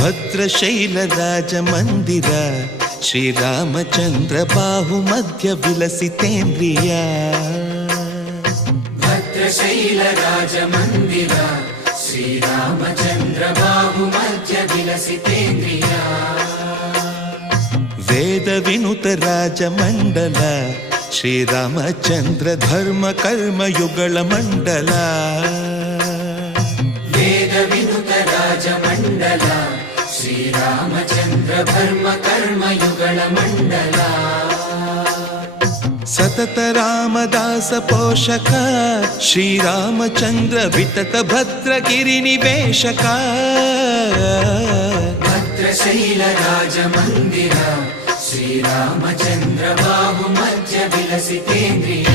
ಭದ್ರಶೈಲ ರಾಜ ಮಂದಿರ ಶ್ರೀರಾಮಚಂದ್ರ ಬಾಹು ಮಧ್ಯ ವಿಲಸಿತೇಂದ್ರಿಯ ಭದ್ರಶೈಲ ರಾಜ ಮಂದಿರ ಶ್ರೀರಾಮಚಂದ್ರ ಬಾಹು ಮಧ್ಯ ವಿಲಸಿತೇಂದ್ರಿಯ ವೇದ ವಿನುತ ರಾಜ ಮಂಡಲ ಶ್ರೀರಾಮಚಂದ್ರ ಧರ್ಮ ಕರ್ಮಯುಗಳ ಮಂಡಲ ವೇದ ವಿನುತ ರಾಜ ಮಂಡಲ ಶ್ರೀರಾಮಚಂದ್ರ ಧರ್ಮ ಕರ್ಮಯುಗಳ ಮಂಡಲ ಸತತ ರಾಮದಾಸ ಪೋಷಕ ಶ್ರೀರಾಮಚಂದ್ರ ವಿತತ ಭದ್ರಗಿರಿ ನಿವೇಶಕ ಭದ್ರಶೈಲ ರಾಜ ಮಂದಿರ ಶ್ರೀರಾಮಚಂದ್ರ ಬಾಹು ಮಧ್ಯ ವಿಲಸಿತೇಂದ್ರಿಯ